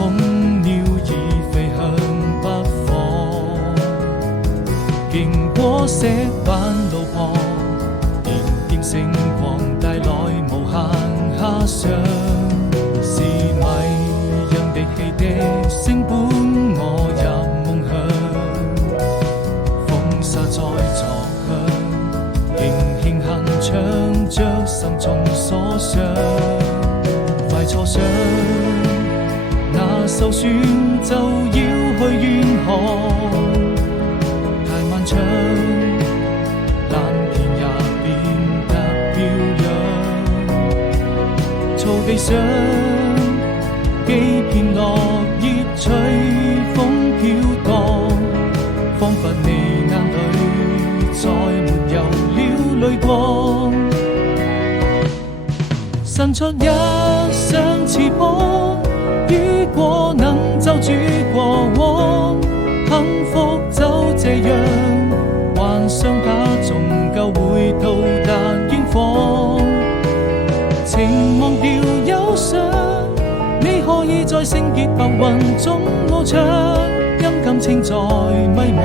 空鳥已飛向北方，經過石板路旁，點點星光帶來無限遐想，是迷人的汽笛聲伴我入夢鄉，風沙在作響，輕輕哼唱着心中所想，快坐上那艘船就要去遠航，太漫長，藍天也變得飄揚，草地上幾片落葉隨風飄蕩，彷彿你眼裏再沒有了淚光，伸出一雙翅膀，雨過能就住過往，幸福就這樣，幻想它終究會到達遠方，情忘掉憂傷，你可以在聖潔白雲中翱翔，因感情在迷茫，